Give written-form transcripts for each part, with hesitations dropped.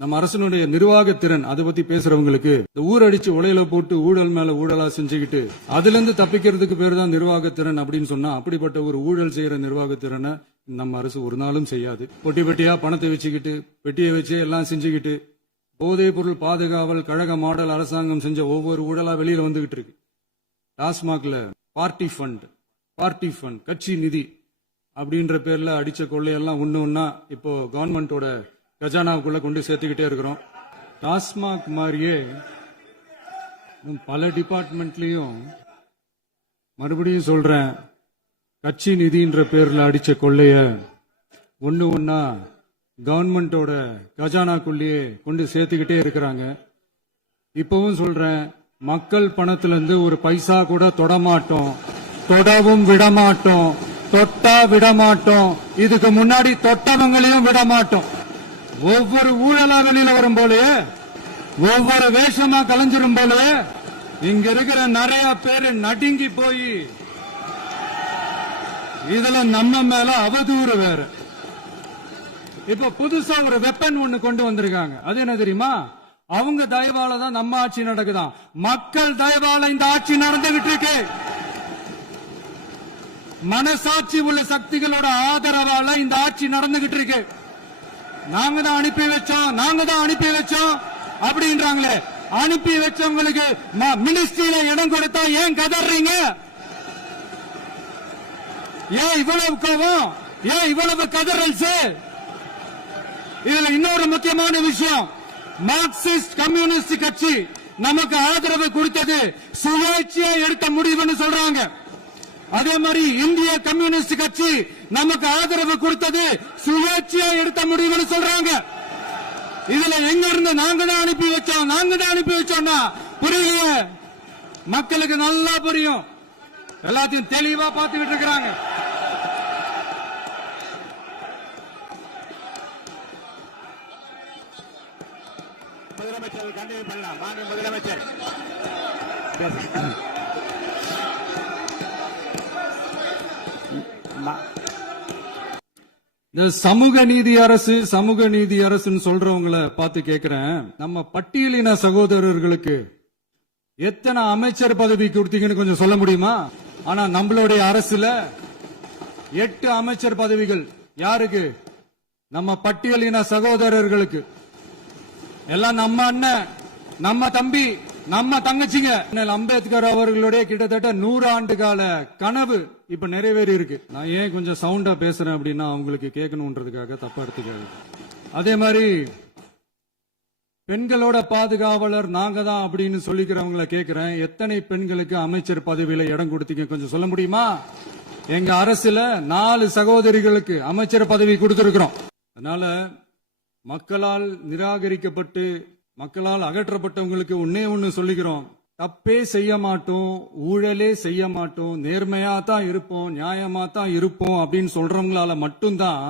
நம்ம அரசனுடைய நிர்வாகத்திறன் அதை பத்தி பேசுறவங்களுக்கு இந்த ஊரடிச்சு உலையில போட்டு ஊழல் மேல ஊழலா செஞ்சுக்கிட்டு அதுல இருந்து தப்பிக்கிறதுக்கு பேர் தான் நிர்வாகத்திறன் அப்படின்னு சொன்னா, அப்படிப்பட்ட ஒரு ஊழல் செய்யற நிர்வாகத்திறனை நம்ம அரசு ஒரு நாளும் செய்யாது. பொட்டி பெட்டியா பணத்தை வச்சுக்கிட்டு பெட்டியை வச்சு எல்லாம் செஞ்சுக்கிட்டு போதைப் பொருள் பாதுகாவல் கழக மாடல் அரசாங்கம் செஞ்ச ஒவ்வொரு ஊழலா வெளியில வந்துகிட்டு இருக்கு. டாஸ்மாக்ல பார்ட்டி ஃபண்ட் கட்சி நிதி அப்படின்ற பேர்ல அடிச்ச கொள்ளையெல்லாம் ஒண்ணா இப்போ கவர்மெண்டோட கஜானாவுக்குள்ள கொண்டு சேர்த்துக்கிட்டே இருக்கிறோம். டாஸ்மாக் மாதிரியே பல டிபார்ட்மெண்ட்லயும் மறுபடியும் சொல்றேன், கட்சி நிதின்ற பேர்ல அடிச்ச கொள்ளைய ஒண்ணா கவர்மெண்டோட கஜானாக்குள்ளேயே கொண்டு சேர்த்துக்கிட்டே இருக்கிறாங்க. இப்பவும் சொல்றேன், மக்கள் பணத்துல இருந்து ஒரு பைசா கூட தொடமாட்டோம், தொடவும் விடமாட்டோம், தொட்டா விடமாட்டோம், இதுக்கு முன்னாடி தொட்டவங்களையும் விடமாட்டோம். ஒவ்வொரு ஊழலா வெளியில வரும் போலே, ஒவ்வொரு வேஷமா கலைஞ்சிரும் போலே இங்க இருக்கிற நிறைய பேரு நடுங்கி போய் இதுல நம்ம மேல அவதூறு வேற. இப்ப புதுசா ஒரு வெப்பன் ஒண்ணு கொண்டு வந்திருக்காங்க. அது என்ன தெரியுமா? அவங்க தயவால தான் நம்ம ஆட்சி நடக்குதாம். மக்கள் தயவால இந்த ஆட்சி நடந்துகிட்டு இருக்கு. மனசாட்சி உள்ள சக்திகளோட ஆதரவால இந்த ஆட்சி நடந்துகிட்டு இருக்கு. நாங்க தான் அனுப்பி வச்சோம் அப்படின்றாங்களே. அனுப்பி வச்சவங்களுக்கு மினிஸ்ட்ரியில இடம் கொடுத்தா ஏன் கதறீங்க? ஏன் இவ்வளவு கோபம்? ஏன் இவ்வளவு கதறல்ஸ்? இதுல இன்னொரு முக்கியமான விஷயம், மார்க்சிஸ்ட் கம்யூனிஸ்ட் கட்சி நமக்கு ஆதரவு கொடுத்தது சுயேட்சையா எடுத்த முடிவுன்னு சொல்றாங்க. அதே மாதிரி இந்திய கம்யூனிஸ்ட் கட்சி நமக்கு ஆதரவு கொடுத்தது சுயேட்சையா எடுத்த முடிவுன்னு சொல்றாங்க. இதுல எங்க இருந்து நாங்க தான் அனுப்பி வச்சோம்னா புரியலையே. மக்களுக்கு நல்லா புரியும், எல்லாத்தையும் தெளிவா பார்த்துக்கிட்டு இருக்கிறாங்க. முதலமைச்சர் கண்டிப்பா பண்ணலாம். மாண்பு முதலமைச்சர் இந்த சமூக நீதி அரசுன்னு சொல்றவங்களை பார்த்து கேக்குறேன், நம்ம பட்டியலின சகோதரர்களுக்கு எத்தனை அமைச்சர் பதவி கொடுத்தீங்கன்னு கொஞ்சம் சொல்ல முடியுமா? ஆனா நம்மளுடைய அரசுல 8 அமைச்சர் பதவிகள் யாருக்கு? நம்ம பட்டியலின சகோதரர்களுக்கு. எல்லாம் நம்ம அண்ணன், நம்ம தம்பி, நம்ம தங்கச்சிங்க. அம்பேத்கர் அவர்களுடைய கிட்டத்தட்ட 100 ஆண்டு கால கனவு இப்ப நிறைவேறி இருக்கு. நான் ஏன் கொஞ்சம் சவுண்டா பேசுறேன் அப்படின்னா அவங்களுக்கு கேட்கணும்ன்றதுக்காக, தப்பா எடுத்துக்காது. அதே மாதிரி பெண்களோட பாதுகாவலர் நாங்க தான் அப்படின்னு சொல்லிக்கிறவங்களை கேட்கிறேன், எத்தனை பெண்களுக்கு அமைச்சர் பதவியில இடம் கொடுத்தீங்க கொஞ்சம் சொல்ல முடியுமா? எங்க அரசுல 4 சகோதரிகளுக்கு அமைச்சர் பதவி கொடுத்திருக்கிறோம். அதனால மக்களால் நிராகரிக்கப்பட்டு மக்களால் அகற்றப்பட்டவங்களுக்கு ஒண்ணு சொல்லிக்கிறோம், தப்பே செய்ய மாட்டோம், ஊழலே செய்ய மாட்டோம், நேர்மையா தான் இருப்போம், நியாயமா தான் இருப்போம் அப்படின்னு சொல்றவங்களால மட்டும்தான்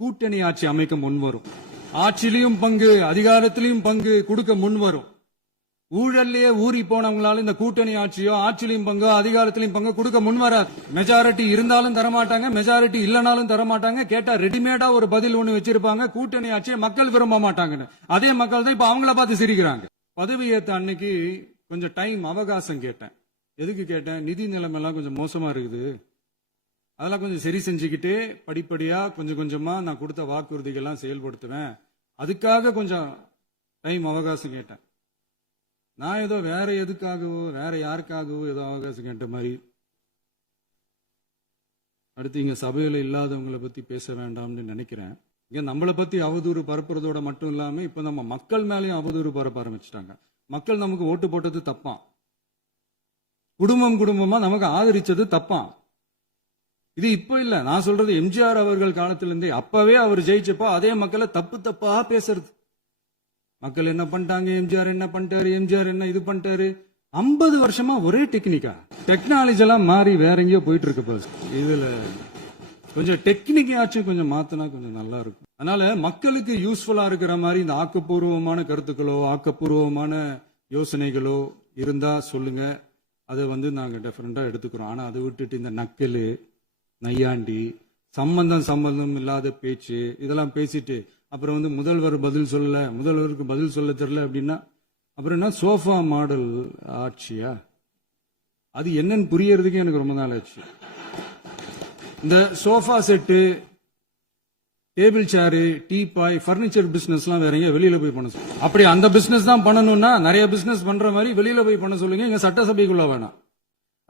கூட்டணி ஆட்சி அமைக்க முன்வரும். ஆட்சியிலையும் பங்கு, அதிகாரத்திலையும் பங்கு கொடுக்க முன்வரும். ஊழல்லையே ஊறி போனவங்களால இந்த கூட்டணி ஆட்சியோ ஆட்சியிலையும் பங்கு அதிகாரத்திலையும் பங்கு கொடுக்க முன்வராது. மெஜாரிட்டி இருந்தாலும் தரமாட்டாங்க, மெஜாரிட்டி இல்லனாலும் தரமாட்டாங்க. கேட்டா ரெடிமேடா ஒரு பதில் ஒண்ணு வச்சிருப்பாங்க, கூட்டணி ஆட்சியை மக்கள் விரும்ப மாட்டாங்கன்னு. அதே மக்கள் தான் இப்ப அவங்கள பார்த்து சிரிக்கிறாங்க. பதவி ஏத்த அன்னைக்கு கொஞ்சம் டைம் அவகாசம் கேட்டேன். எதுக்கு கேட்டேன்? நிதி நிலைமைலாம் கொஞ்சம் மோசமா இருக்குது, அதெல்லாம் கொஞ்சம் சரி செஞ்சுக்கிட்டே படிப்படியா கொஞ்சம் கொஞ்சமா நான் கொடுத்த வாக்குறுதிகள்லாம் செயல்படுத்துவேன், அதுக்காக கொஞ்சம் டைம் அவகாசம் கேட்டேன். நான் ஏதோ வேற எதுக்காகவோ வேற யாருக்காகவோ ஏதோ அவகாசம் கேட்ட மாதிரி. அடுத்து இங்க சபையில இல்லாதவங்களை பத்தி பேச வேண்டாம்னு நினைக்கிறேன். இங்க நம்மளை பத்தி அவதூறு பரப்புறதோட மட்டும் இல்லாம இப்ப நம்ம மக்கள் மேலேயும் அவதூறு பரப்ப ஆரம்பிச்சிட்டாங்க. மக்கள் நமக்கு ஓட்டு போட்டது தப்பான், குடும்பமா நமக்கு ஆதரிச்சது தப்பான். இது இப்ப இல்ல, நான் சொல்றது எம்ஜிஆர் அவர்கள் காலத்திலிருந்தே. அப்பவே அவர் ஜெயிச்சப்போ அதே மக்களை தப்பா பேசுறது. மக்கள் என்ன பண்ணிட்டாங்க, எம்ஜிஆர் என்ன பண்ணிட்டாரு, எம்ஜிஆர் என்ன இது பண்ணிட்டாரு. 50 வருஷமா ஒரே டெக்னிக்கா, டெக்னாலஜி எல்லாம் மாறி வேற எங்கேயோ போயிட்டு இருக்கு. இதுல கொஞ்சம் டெக்னிக்காச்சும் கொஞ்சம் மாத்தினா கொஞ்சம் நல்லா இருக்கும். அதனால மக்களுக்கு யூஸ்ஃபுல்லா இருக்கிற மாதிரி இந்த ஆக்கப்பூர்வமான கருத்துக்களோ ஆக்கப்பூர்வமான யோசனைகளோ இருந்தா சொல்லுங்க, அதை நாங்க டெஃபரெண்டா எடுத்துக்கிறோம். ஆனா அதை விட்டுட்டு இந்த நக்கலு நையாண்டி சம்பந்தம் இல்லாத பேச்சு இதெல்லாம் பேசிட்டு அப்புறம் வந்து முதல்வர் பதில் சொல்லல, முதல்வருக்கு பதில் சொல்ல தெரியல அப்படின்னா அப்புறம் என்ன சோஃபா மாடல் ஆட்சியா? அது என்னன்னு புரியறதுக்கு எனக்கு ரொம்ப நாள் ஆச்சு. இந்த sofa set, table chair, teapoy, furniture பிசினஸ்லாம் வேற எங்க வெளியில போய் பண்ண சொல்லுங்க. அப்படி அந்த பிசினஸ் தான் பண்ணணும்னா நிறைய பிசினஸ் பண்ற மாதிரி வெளியில போய் பண்ண சொல்லுங்க, இங்க சட்டசபைக்குள்ள வேணாம்.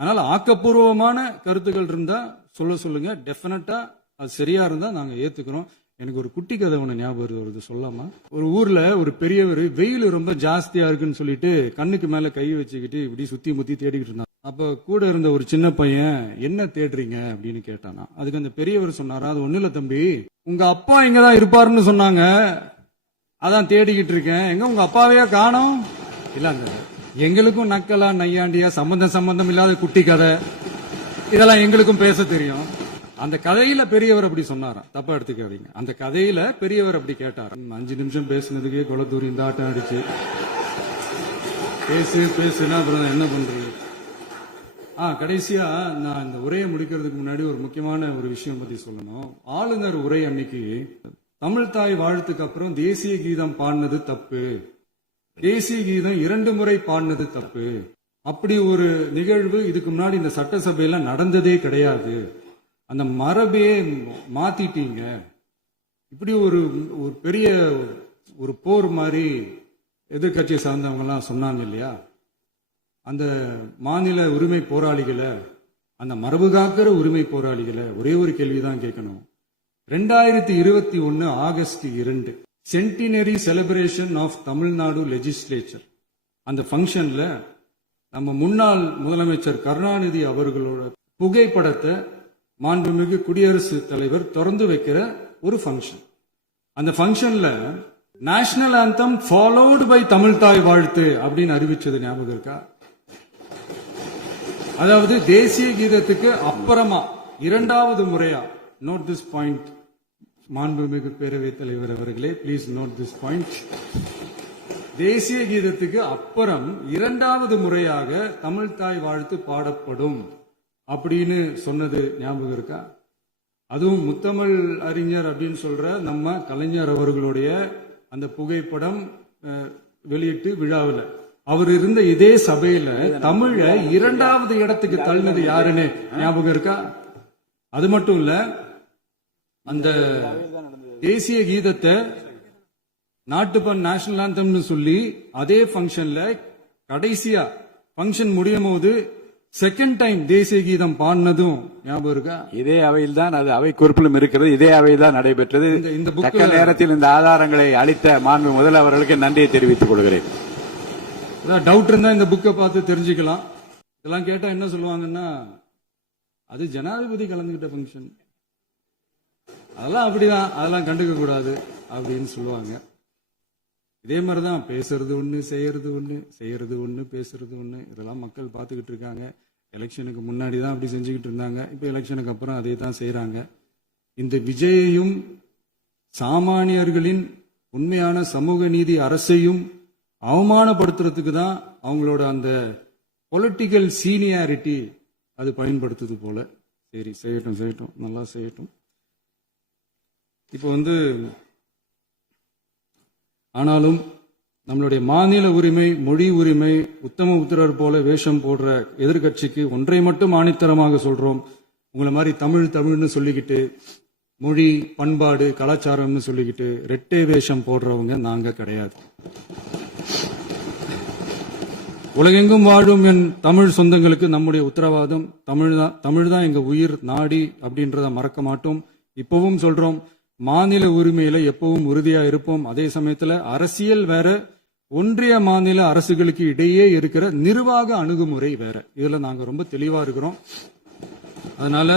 அதனால ஆக்கப்பூர்வமான கருத்துக்கள் இருந்தா சொல்லுங்க. டெஃபினட்டா அது சரியா இருந்தா நாங்க ஏத்துக்கிறோம். எனக்கு ஒரு குட்டி கதை ஒண்ணு ஞாபகம் வருது, சொல்லாமா? ஒரு ஊர்ல ஒரு பெரியவர் வெயில் ரொம்ப ஜாஸ்தியா இருக்குன்னு சொல்லிட்டு கண்ணுக்கு மேல கை வச்சுக்கிட்டு இப்படி சுத்தி முத்தி தேடிக்கிட்டு இருந்தான். அப்ப கூட இருந்த ஒரு சின்ன பையன், என்ன தேடுறீங்க அப்படின்னு கேட்டானா. அதுக்கு அந்த பெரியவர் சொன்னாரா, அது ஒண்ணு இல்ல தம்பி, உங்க அப்பா இங்கதான் இருப்பாருன்னு சொன்னாங்க, அதான் தேடிக்கிட்டு இருக்கேன். எங்க உங்க அப்பாவையா காணோம்? இல்லங்க, எங்களுக்கும் நக்கலா நையாண்டியா சம்பந்தம் இல்லாத குட்டி கதை இதெல்லாம் எங்களுக்கும் பேச தெரியும். அந்த கதையில பெரியவர் அப்படி சொன்னாராம், தப்பா எடுத்துக்காதீங்க. அந்த கதையில பெரியவர் அப்படி கேட்டார். 5 நிமிஷம் பேசுனதுக்கே கொளத்தூரி இந்த ஆட்டம் அடிச்சு பேசுனா அப்புறம் என்ன பண்றது? கடைசியா நான் இந்த உரையை முடிக்கிறதுக்கு முன்னாடி ஒரு முக்கியமான ஒரு விஷயம் பத்தி சொல்லணும். ஆளுநர் உரை அன்னைக்கு தமிழ் தாய் வாழ்த்துக்கு அப்புறம் தேசிய கீதம் பாடினது தப்பு, தேசிய கீதம் 2 முறை பாடினது தப்பு, அப்படி ஒரு நிகழ்வு இதுக்கு முன்னாடி இந்த சட்டசபையில நடந்ததே கிடையாது, அந்த மரபையே மாத்திட்டீங்க, இப்படி ஒரு பெரிய ஒரு போர் மாதிரி எதிர்கட்சியை சார்ந்தவங்க எல்லாம் சொன்னாங்க இல்லையா? அந்த மாநில உரிமை போராளிகளை, அந்த மரபு காக்கிற உரிமை போராளிகளை ஒரே ஒரு கேள்விதான் கேட்கணும். 2021 August 2 centenary celebration of Tamil Nadu legislature, அந்த ஃபங்க்ஷன்ல நம்ம முன்னாள் முதலமைச்சர் கருணாநிதி அவர்களோட புகைப்படத்தை மாண்புமிகு குடியரசுத் தலைவர் திறந்து வைக்கிற ஒரு ஃபங்க்ஷன். அந்த ஃபங்க்ஷன்ல national anthem followed by Tamil Thai Vazhthu அப்படின்னு அறிவிச்சது ஞாபகம் இருக்கா? அதாவது தேசிய கீதத்துக்கு அப்புறமா 2வது முறையா, நோட் திஸ் பாயிண்ட் மாண்புமிகு பேரவைத் தலைவர் அவர்களே, பிளீஸ் நோட் திஸ் பாயிண்ட். தேசிய கீதத்துக்கு அப்புறம் 2வது முறையாக தமிழ் தாய் வாழ்த்து பாடப்படும் அப்படின்னு சொன்னது ஞாபகம் இருக்கா? அதுவும் முத்தமிழ் அறிஞர் அப்படின்னு சொல்ற நம்ம கலைஞர் அவர்களுடைய அந்த புகைப்படம் வெளியிட்டு விழாவில் அவர் இருந்த இதே சபையில தமிழ 2வது இடத்துக்கு தள்ளினது யாருன்னு ஞாபகம் இருக்கா? அது மட்டும் இல்ல, அந்த தேசிய கீதத்தை நாட்டுப்பண் நேஷனல் ஆந்தம்னு சொல்லி அதே பங்கன்ல கடைசியா பங்கன் முடியும் போது செகண்ட் டைம் தேசிய கீதம் பாடினதும் ஞாபகம் இருக்கா? இதே அவையில் தான், அது அவை குறிப்பிலும் இருக்கிறது, இதே அவையில் தான் நடைபெற்றது. இந்த நேரத்தில் இந்த ஆதாரங்களை அளித்த மாண்பு முதல்வர்களுக்கு நன்றியை தெரிவித்துக் கொள்கிறேன். டவுட் இருந்தா இந்த புக்கை பார்த்து தெரிஞ்சுக்கலாம். இதெல்லாம் கேட்டா என்ன சொல்லுவாங்கன்னா, அது ஜனாதிபதி கலந்துகிட்ட பங்கன், அதெல்லாம் அப்படிதான், அதெல்லாம் கண்டுக்க கூடாது அப்படின்னு சொல்லுவாங்க. இதே மாதிரிதான் பேசுறது ஒண்ணு, செய்யறது ஒண்ணு, செய்யறது ஒண்ணு, பேசுறது ஒண்ணு. இதெல்லாம் மக்கள் பார்த்துக்கிட்டு இருக்காங்க. எலெக்ஷனுக்கு முன்னாடி தான் அப்படி செஞ்சுக்கிட்டு இருந்தாங்க, இப்ப எலெக்ஷனுக்கு அப்புறம் அதே தான் செய்யறாங்க. இந்த விஜயையும் சாமானியர்களின் உண்மையான சமூக நீதி அரசையும் அவமானப்படுத்துறதுக்கு தான் அவங்களோட அந்த பொலிட்டிக்கல் சீனியாரிட்டி அது பயன்படுத்துது போல. சரி, செய்யட்டும், நல்லா செய்யட்டும். இப்போ ஆனாலும் நம்மளுடைய மாநில உரிமை, மொழி உரிமை, உத்தம உத்தரர் போல வேஷம் போடுற எதிர்கட்சிக்கு ஒன்றை மட்டும் ஆணித்தரமாக சொல்றோம். உங்களை மாதிரி தமிழ்னு சொல்லிக்கிட்டு, மொழி, பண்பாடு, கலாச்சாரம்னு சொல்லிக்கிட்டு ரெட்டை வேஷம் போடுறவங்க நாங்க கிடையாது. உலகெங்கும் வாழும் என் தமிழ் சொந்தங்களுக்கு நம்முடைய உத்தரவாதம் தமிழ் தான் எங்க உயிர் நாடி அப்படின்றத மறக்க மாட்டோம். இப்பவும் சொல்றோம், மாநில உரிமையில எப்பவும் உறுதியா இருப்போம். அதே சமயத்துல அரசியல் வேற, ஒன்றிய மாநில அரசுகளுக்கு இடையே இருக்கிற நிர்வாக அணுகுமுறை வேற. இதுல நாங்க ரொம்ப தெளிவா இருக்கிறோம். அதனால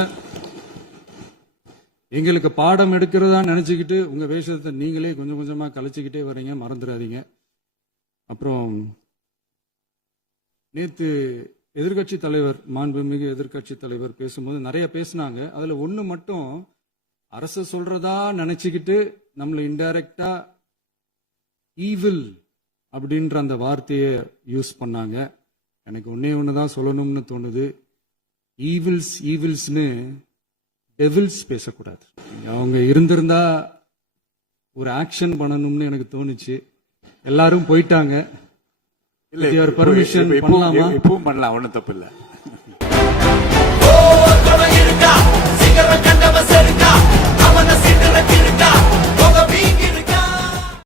எங்களுக்கு பாடம் எடுக்கிறதா நினைச்சுக்கிட்டு உங்க வேஷத்தை நீங்களே கொஞ்சம் கொஞ்சமா கலைச்சுக்கிட்டே வரீங்க, மறந்துடாதீங்க. அப்புறம் நேத்து எதிர்கட்சி தலைவர், மாண்புமிகு எதிர்கட்சி தலைவர் பேசும்போது நிறைய பேசினாங்க. அதுல ஒண்ணு மட்டும் அரசு சொல்றதா நினைச்சுக்கிட்டு நம்மள இன்டைரக்டா ஈவில் அப்படின்ற அந்த வார்த்தையை யூஸ் பண்ணாங்க. எனக்கு ஒண்ணுதான் சொல்லணும்னு தோணுது. ஈவில்ஸ்னு டெவில்ஸ் பேசக்கூடாது. அவங்க இருந்திருந்தா ஒரு ஆக்ஷன் பண்ணணும்னு எனக்கு தோணுச்சு. எல்லாரும் போயிட்டாங்க. இல்ல With your permission இப்பவும் பண்ணலாமா? இப்பவும் பண்ணலாம், ஒண்ணும் தப்பு இல்ல.